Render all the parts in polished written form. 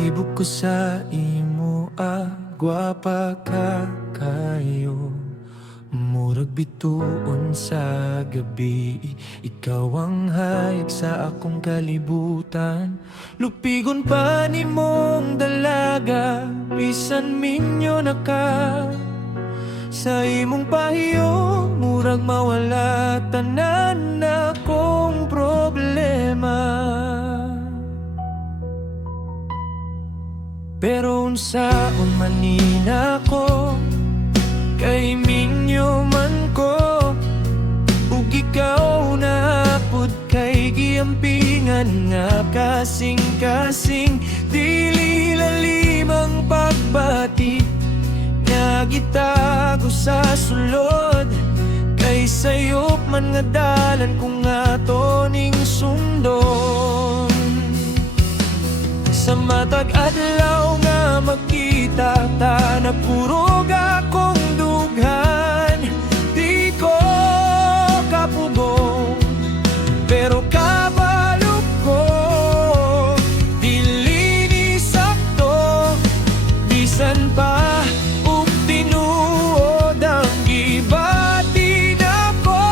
Palibog ko sa imo, gwapa ka kayo. Murag bituon sa gabi, ikaw ang hayag sa akong kalibutan. Lupigon pa ni mong dalaga, bisan minyo na ka. Sa imong pahiyo, murag mawala tanan na kong problema. Pero unsaon manina ko, kay minyo man ko, ug ikaw na hapud kay giampingan nga kasing-kasing. Dili lalimang pagbati nga gitago sa sulod, kay sayop man nga dalan kung ato ning sundon. Sa matag adlaw nga magkita ta, na puro akong dughan. Di ko kapugong, pero kabalo ko, dili ni sakto. Bisan pa ug tinuod ang gibati nako.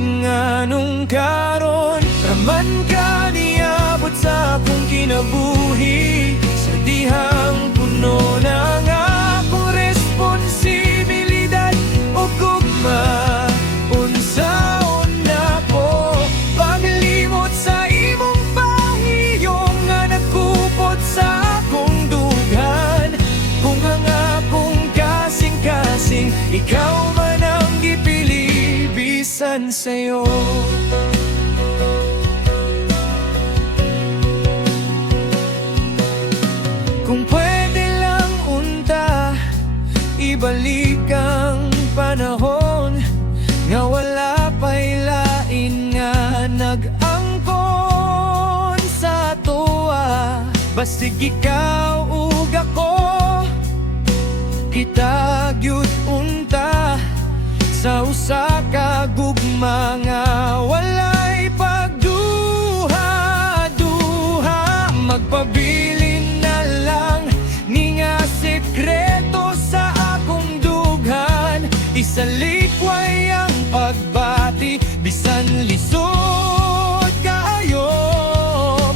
Nganong karon raman ka niabot sa akong kinabuhi, sa dihang puno ng akong responsibilidad o gugma. Unsaon na ko paglimot sa imong pahiyong nga nagkupot sa akong dughan. Kung ang akong kasing-kasing, ikaw man ang gipili bisan sa'yo. Kung pwede lang unta, ibalik ang panahon nga wala pa'y lain nga nag-angkon sa tuwa. Basig ikaw ug ako, kita gyud unta sa usa ka gugma nga walay pagduha-duha. Magpabilin na lang ni nga sekreto sa akong dughan. Isalikway ang pagbati, bisan lisod kaayo,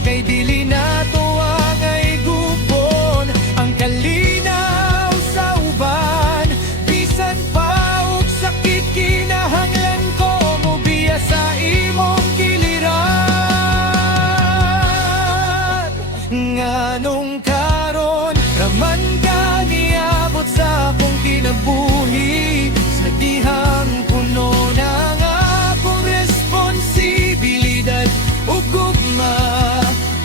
kay dili na to angay gupon ang kalinaw sa uban. Bisan pa og sakit kinahanglan ko mo biya sa imong giliran. Nganong karon raman ka niabot sa akong kinabuhi, sa dihang puno ng akong responsibilidad ug gugma.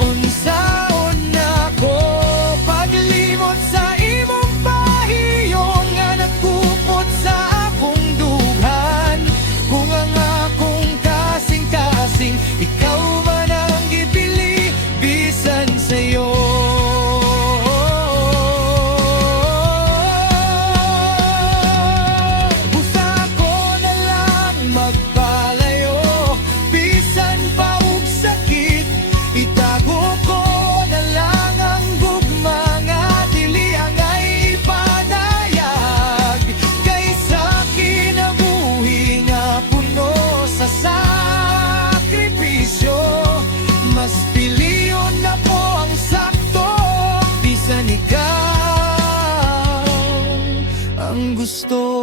Unsaon na ko paglimot sa imong pahiyong nga nagkupot sa akong dughan. Kung ang akong kasing-kasing, ikaw man ang gipili bisan sa'yo. Busa ko na lang magpalayo, bisan pa ug sakit. Itago ko na lang ang gugma nga dili angay ipadayag. Kaysa kinabuhi nga puno sa sakripisyo, mas piliyon na po ang sakto, bisan ikaw ang gusto.